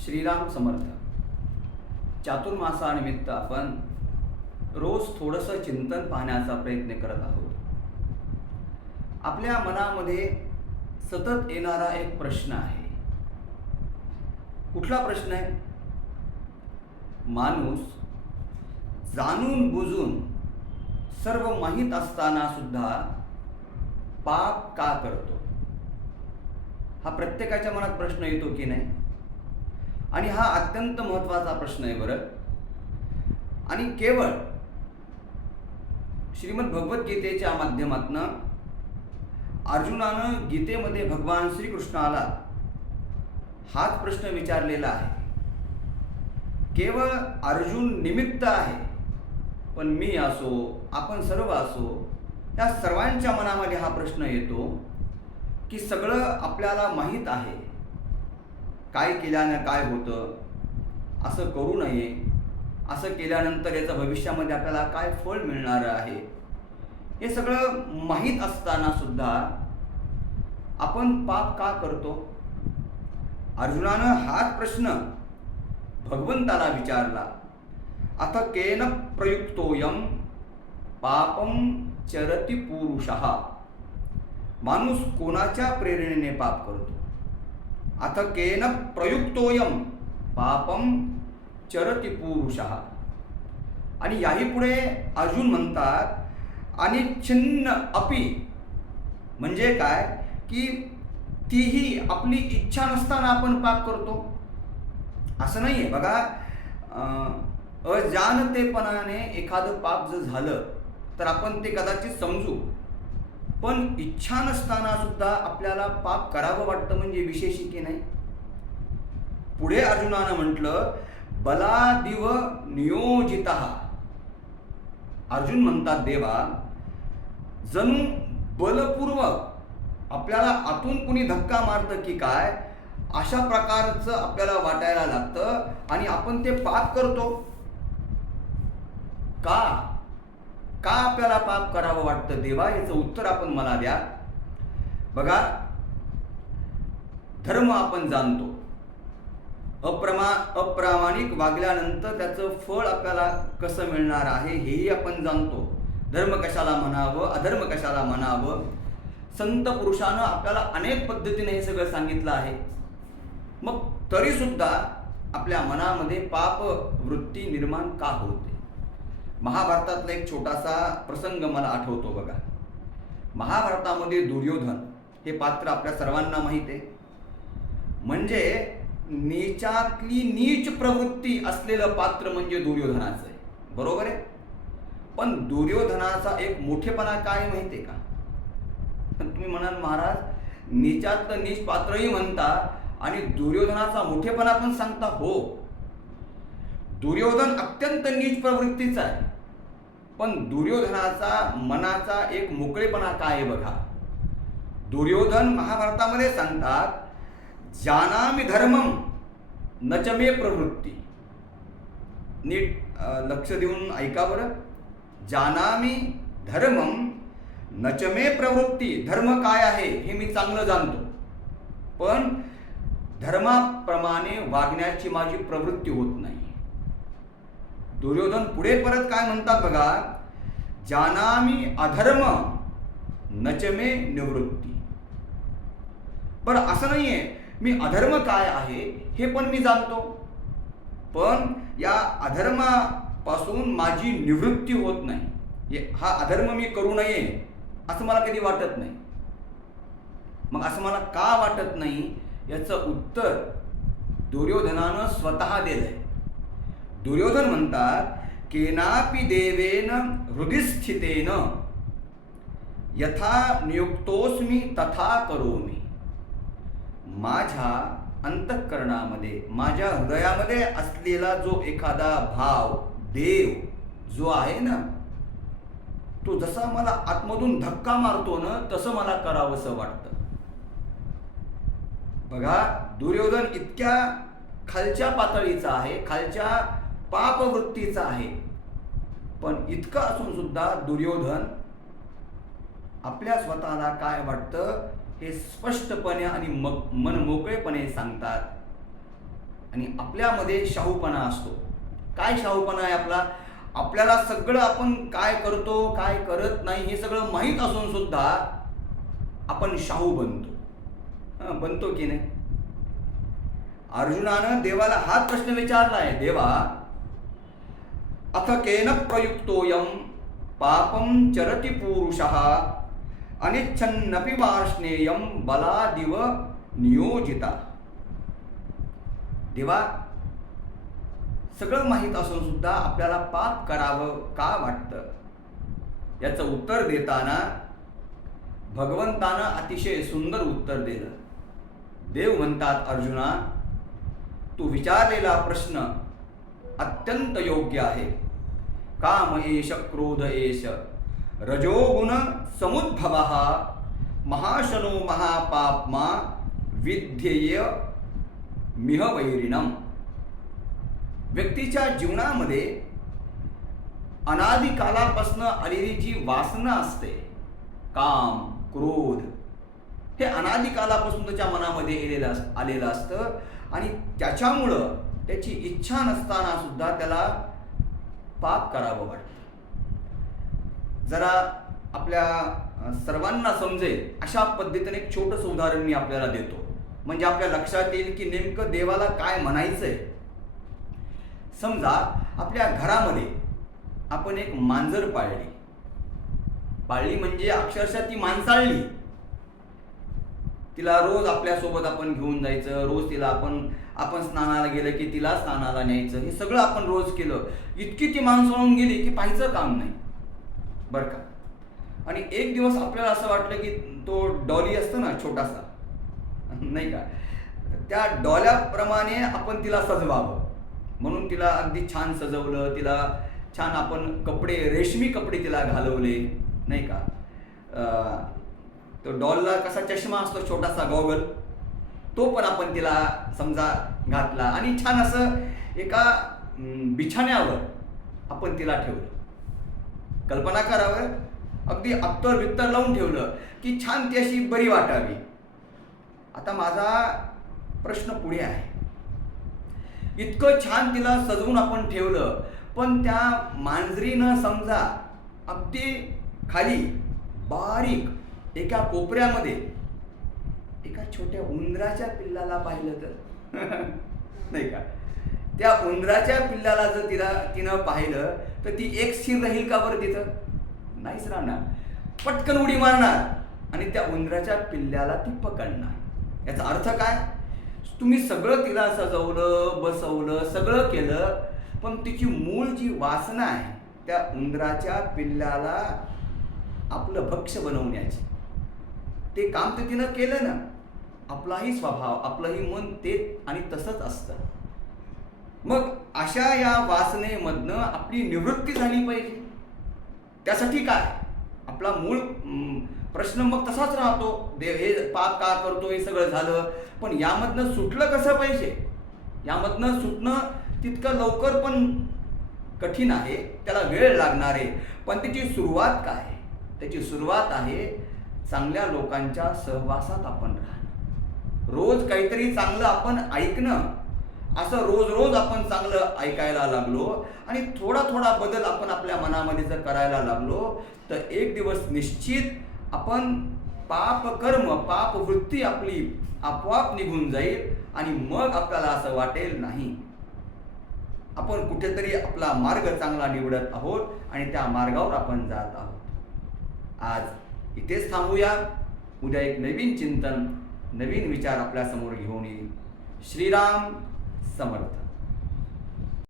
श्रीराम समर्थ. चातुर्मासानिमित्त आपण रोज थोडंसं चिंतन पाहण्याचा प्रयत्न करत आहोत. आपल्या मनामध्ये सतत येणारा एक प्रश्न आहे. कुठला प्रश्न आहे? माणूस जाणून बुजून सर्व माहीत असताना सुद्धा पाप का करतो? हा प्रत्येकाच्या मनात प्रश्न येतो की नाही? आणि हा अत्यंत महत्त्वाचा प्रश्न आहे बरं. आणि केवळ श्रीमद भगवद्गीतेच्या माध्यमातून अर्जुनानं गीतेमध्ये भगवान श्रीकृष्णाला हाच प्रश्न विचारलेला आहे. केवळ अर्जुन निमित्त आहे, पण मी असो, आपण सर्व असो, या सर्वांच्या मनामध्ये हा प्रश्न येतो की सगळं आपल्याला माहीत आहे, काय केल्यानं काय होतं, असं करू नये, असं केल्यानंतर याचं भविष्यामध्ये आपल्याला काय फळ मिळणार आहे, हे सगळं माहीत असताना सुद्धा आपण पाप का करतो? अर्जुनानं हाच प्रश्न भगवंताला विचारला. अथ केन प्रयुक्तोयम पापम चरति पुरुषः. माणूस कोणाच्या प्रेरणेने पाप करतो? अथ केन प्रयुक्तोयम पापम चरति पुरुषः. आणि याही पुढे अर्जुन म्हणतात आणि छिन्न अपि, म्हणजे काय की तीही आपली इच्छा नसताना आपण पाप करतो असं नाही आहे. बघा, अजाणतेपणाने एखादं पाप जर झालं तर आपण ते कदाचित समजू, पण इच्छा नसताना सुद्धा आपल्याला पाप करावं वाटतं म्हणजे विशेष की नाही? पुढे अर्जुनानं म्हटलं बलादिव नियोजितः. अर्जुन म्हणतात देवा, जणू बलपूर्वक आपल्याला आतून कुणी धक्का मारतं की काय, अशा प्रकारचं आपल्याला वाटायला लागतं आणि आपण ते पाप करतो. का का आपल्याला पाप करावं वाटतं देवा? याचं उत्तर आपण मला द्या. बघा, धर्म आपण जाणतो, अप्रामाणिक वागल्यानंतर त्याचं फळ आपल्याला कसं मिळणार आहे हेही आपण जाणतो. धर्म कशाला म्हणावं, अधर्म कशाला म्हणावं, संत पुरुषानं आपल्याला अनेक पद्धतीने हे सगळं सांगितलं आहे. मग तरी सुद्धा आपल्या मनामध्ये पाप वृत्ती निर्माण का होते? महाभारतातला एक छोटासा प्रसंग मला आठवतो. बघा, महाभारतामध्ये दुर्योधन हे पात्र आपल्या सर्वांना माहीत आहे. म्हणजे नीचातली नीच प्रवृत्ती असलेलं पात्र म्हणजे दुर्योधनाचं आहे, बरोबर आहे. पण दुर्योधनाचा एक मोठेपणा काय माहिती आहे का? तुम्ही म्हणाल महाराज, नीचातलं नीच पात्रही म्हणता आणि दुर्योधनाचा मोठेपणा पण सांगता. हो, दुर्योधन अत्यंत नीच प्रवृत्तीचा आहे, पण दुर्योधनाचा मनाचा एक मोकळेपणा काय आहे बघा. दुर्योधन महाभारतामध्ये सांगतात, जानामि धर्मम न च मे प्रवृत्ती. नीट लक्ष देऊन ऐका बरं. जानामि धर्मम न च मे प्रवृत्ती. धर्म काय आहे हे मी चांगलं जाणतो, पण धर्माप्रमाणे वागण्याची माझी प्रवृत्ती होत नाही. दुर्योधन पुढे परत काय म्हणतात बघा, जानामि अधर्म न च मे निवृत्ती. पण असं नाहीये, मी अधर्म काय आहे हे पण मी जाणतो, पण या अधर्मापासून माझी निवृत्ती होत नाही. हा अधर्म मी करू नये असं मला कधी वाटत नाही. मग असं मला का वाटत नाही याचं उत्तर दुर्योधनानं स्वतः दिलंय. दुर्योधन म्हणतात, केनापि देवेन हृदि स्थितेन यथा नियुक्तोस्मि तथा करोमि. माझ्या अंतःकरणामध्ये, माझ्या हृदयामध्ये असलेला जो एखादा भाव, देव जो आहे ना, तो जसा मला आतमधून धक्का मारतो ना, तसं मला करावंसं वाटतं. बघा, दुर्योधन इतक्या खालच्या पातळीचा आहे, खालच्या पापवृत्तीचा आहे, पण इतकं असून सुद्धा दुर्योधन आपल्या स्वतःला काय वाटतं हे स्पष्टपणे आणि मनमोकळेपणे सांगतात. आणि आपल्यामध्ये शाहूपणा असतो. काय शाहूपणा आहे आपला? आपल्याला सगळं आपण काय करतो काय करत नाही हे सगळं माहीत असून सुद्धा आपण शाहू बनतो. बनतो की नाही? अर्जुनानं देवाला हाच प्रश्न विचारला आहे, देवा अथ केन प्रयुक्तोयम पापम चरति पुरुषः अनिच्छन्नपि वार्ष्णेयम बलादिव नियोजिता. देवा सगळं माहीत असून सुद्धा आपल्याला पाप करावं का वाटतं? याचं उत्तर देताना भगवंतानं अतिशय सुंदर उत्तर दिलं. देव म्हणतात, अर्जुना तू विचारलेला प्रश्न अत्यंत योग्य आहे. काम एष क्रोध एष रजोगुण समुद्भवः महाशनो महापाप्मा विध्येय मिह वैरिणम. व्यक्तीच्या जीवनामध्ये अनादिकालापासून आलेली जी वासना असते, काम क्रोध, हे अनादिकालापासून त्याच्या मनामध्ये आलेलं असतं आणि त्याच्यामुळं त्याची इच्छा नसताना सुद्धा त्याला पाप करावं वाटतं. जरा आपल्या सर्वांना समजेल अशा पद्धतीने एक छोटंसं उदाहरण मी आपल्याला देतो, म्हणजे आपल्या लक्षात येईल की नेमकं देवाला काय म्हणायचंय. समजा आपल्या घरामध्ये आपण एक मांजर पाळली म्हणजे अक्षरशः ती माणसाळली. तिला रोज आपल्यासोबत आपण घेऊन जायचं, रोज तिला आपण स्नानाला गेलं की तिला स्नानाला न्यायचं, हे सगळं आपण रोज केलं. इतकी ती माणसाळून गेली की पाहायचं काम नाही बरं का. आणि एक दिवस आपल्याला असं वाटलं की तो डॉली असतो ना छोटासा, नाही का, त्या डॉल्याप्रमाणे आपण तिला सजवावं म्हणून तिला अगदी छान सजवलं. तिला छान आपण कपडे, रेशमी कपडे तिला घालवले, नाही का. तो डॉलला कसा चष्मा असतो छोटासा गॉगल, तो पण आपण तिला समजा घातला आणि छान असं एका बिछाण्यावर आपण तिला ठेवलं. कल्पना करावं, अगदी अत्तर बित्तर लावून ठेवलं की छान ती अशी बरी वाटावी. आता माझा प्रश्न पुढे आहे, इतकं छान तिला सजवून आपण ठेवलं, पण त्या मांजरीनं समजा अगदी खाली बारीक एका कोपऱ्यामध्ये एका छोट्या उंदराच्या पिल्लाला पाहिलं तर नाही का, त्या उंदराच्या पिल्लाला जर तिनं पाहिलं तर ती एक स्थिर राहील का बरं तिथं? नाहीच राहणार. पटकन उडी मारणार आणि त्या उंदराच्या पिल्ल्याला ती पकडणार. याचा अर्थ काय? तुम्ही सगळं तिला सजवलं, बसवलं, सगळं केलं, पण तिची मूळ जी वासना आहे त्या उंदराच्या पिल्ल्याला आपलं भक्ष्य बनवण्याची, ते काम तर तिनं केलं ना. आपलाही स्वभाव, आपलंही मन ते आणि तसंच असतं. मग अशा या वासनेमधनं आपली निवृत्ती झाली पाहिजे. त्यासाठी काय? आपला मूळ प्रश्न मग तसाच राहतो, देव हे पाप का करतो, हे सगळं झालं, पण यामधनं सुटलं कसं पाहिजे? यामधनं सुटणं तितकं लवकर पण कठीण आहे, त्याला वेळ लागणार आहे. पण त्याची सुरुवात काय? त्याची सुरुवात आहे चांगल्या लोकांच्या सहवासात आपण राहणं, रोज काहीतरी चांगलं आपण ऐकणं. असं रोज आपण चांगलं ऐकायला लागलो आणि थोडा बदल आपण आपल्या मनामध्ये जर करायला लागलो तर एक दिवस निश्चित आपण पापकर्म, पापवृत्ती आपली आपोआप निघून जाईल आणि मग आपल्याला असं वाटेल नाही, आपण कुठेतरी आपला मार्ग चांगला निवडत आहोत आणि त्या मार्गावर आपण जात आहोत. आज इथेच थांबूया. उद्या एक नवीन चिंतन, नवीन विचार आपल्या समोर घेऊन येईल. श्रीराम समर्थ.